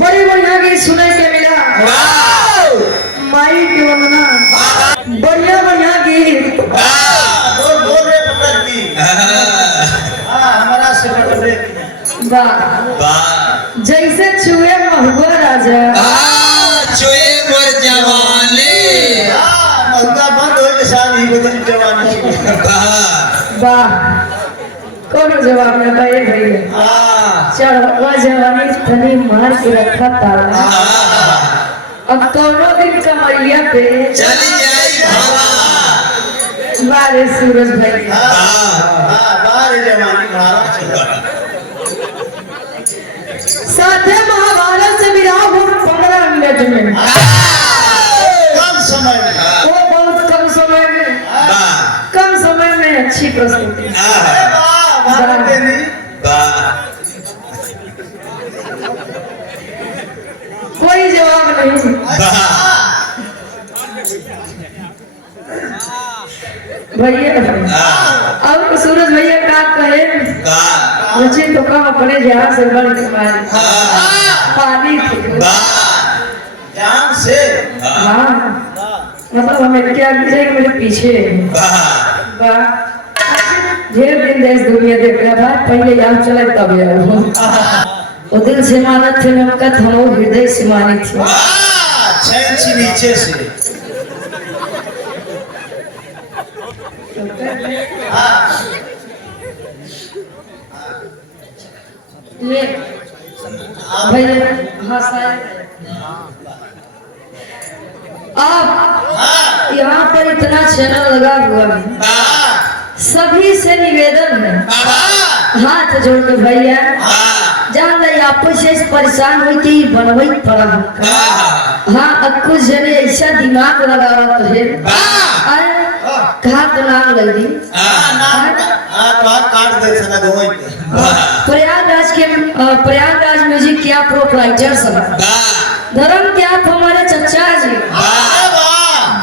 बड़ी बढ़िया गीत सुने के मिला माई के वंदना बढ़िया बढ़िया गीत हमारा से जैसे चूहे महुआ राजा चूहे मोर जवानी महुआ बंद हो के साथ ही बदल जवानी वाह कौन जवाब में भाई भैया चढ़वा जवानी तनी मार के रखा ताला अब कौनो दिन कमरिया पे चली जाई हवा बारे सूरज भैया बारे जवानी भारत साथे महाभारत से मिलाओ 15 मिनट में कम समय में वो बहुत कम समय में कम समय में अच्छी प्रस्तुति भारत के नहीं कोई जवाब नहीं भैया और सूरज भैया का कहे मुझे तो कम अपने जहाँ से बढ़ के मारे पानी जान से हाँ मतलब हमें क्या गिरे मेरे पीछे ढेर दिन देश दुनिया देख रहा था पहले यहाँ चले तब यार वो दिल से मानत थे नमकत हम वो हृदय से मानी थी चैन से नीचे से ये भैया हाँ शायद आप यहाँ पर इतना चैनल लगा हुआ है सभी से निवेदन है हाथ जोड़ के भैया जान ले आपको से परेशान हुई थी बनवई पड़ा हाँ अब कुछ जने ऐसा दिमाग लगावा तो है कहा तो नाम लगी काट दे सना गोई प्रयागराज म्यूजिक क्या प्रोप्राइटर सब धर्म क्या हमारे चचा जी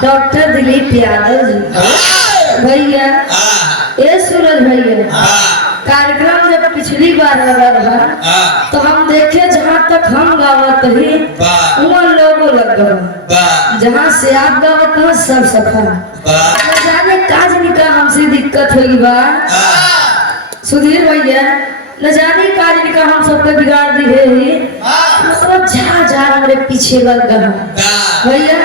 डॉक्टर दिलीप यादव जी भैया ये सूरज भैया कार्यक्रम जब पिछली बार लगा रहा तो हम देखे जहाँ तक हम गावत ही उन लोगों लग गए जहाँ से आप गावत हो सब सफा जाने काज निका हमसे दिक्कत होगी बा सुधीर भैया न जाने काज निका हम सबको बिगाड़ दी है मतलब जहाँ जा हमारे पीछे लग गया भैया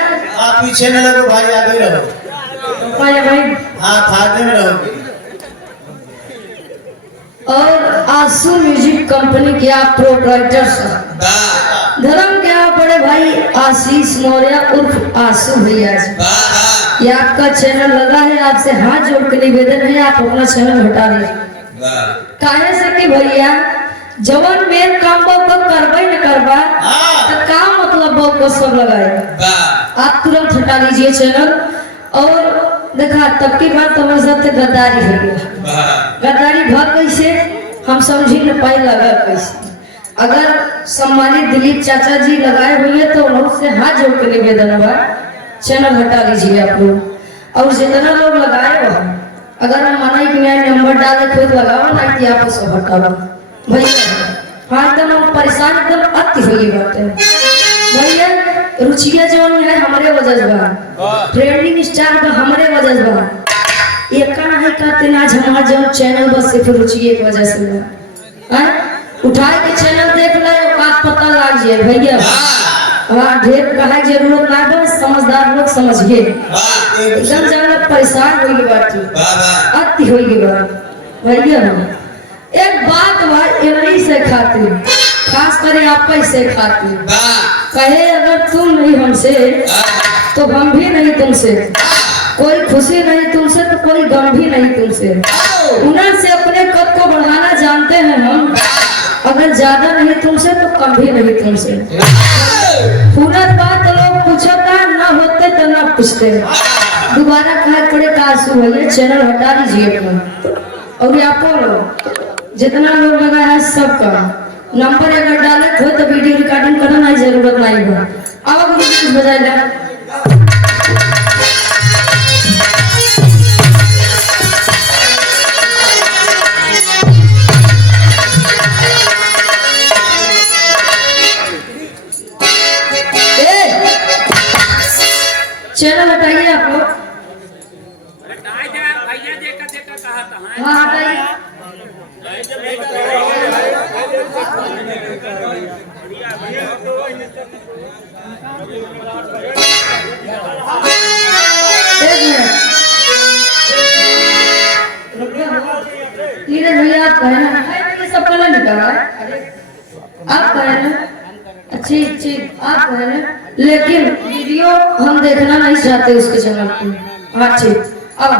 आप पीछे न लगो भाई आगे रहो भाई हाँ खाते में रहोगे और आंसू म्यूजिक कंपनी के आप प्रोप्राइटर धर्म के आप बड़े भाई आशीष मौर्य उर्फ आंसू भैया जी ये आपका चैनल लगा है आपसे हाथ जोड़ के निवेदन है आप अपना चैनल हटा दीजिए काहे से कि भैया जवन मेन काम को करबे न करबा तो काम मतलब को सब लगाएगा आप तुरंत हटा लीजिए चैनल और देखा तब की बात हमारे साथ गद्दारी हो गया गद्दारी भाग कैसे हम समझी न पाए लगा कैसे अगर सम्मानित दिलीप चाचा जी लगाए हुए तो उनसे हाथ जोड़ के निवेदन है चैनल हटा लीजिए आप लोग और जितना लोग लगाए हो अगर हम मना कि नंबर डाले खुद लगाओ ना कि आप उसको हटाओ भैया हाँ एकदम हम परेशान एकदम अति हुई बात है भैया रुचिया जो है हमारे वजह से ट्रेंडिंग स्टार का हमारे वजह से ये कहना है कहते ना हमारा जो चैनल बस सिर्फ रुचिया की वजह से उठाए के चैनल देख ले बात पता लग जाए भैया हाँ ढेर कहा जरूरत ना बस समझदार लोग समझिए एकदम ज्यादा परेशान होगी बात अति होगी बात भैया एक बात भाई से खाती खास करे आप कैसे खाती कहे अगर तुम नहीं हमसे तो हम भी नहीं तुमसे कोई खुशी नहीं तुमसे तो कोई गम भी नहीं तुमसे उन्हें से अपने कद को बढ़ाना जानते हैं हम अगर ज्यादा नहीं तुमसे तो कम भी नहीं तुमसे हुनर बात लोग पूछता ना होते तो ना पूछते दोबारा कहा पड़े कासू भैया चैनल हटा लीजिए अपना और आपको जितना लोग लगा है सबका नंबर अगर डाले हो तो वीडियो रिकॉर्डिंग करना नहीं जरूरत नहीं है। अब कुछ बजाएगा। चैनल हटाइए आप लोग। हाँ हटाइए। एक मिनट नीरज भैया आप कहे ना ये सब कलर निकाला है आप कहे ना अच्छी अच्छी आप कहे ना लेकिन वीडियो हम देखना नहीं चाहते उसके चैनल पे। हाँ ठीक अब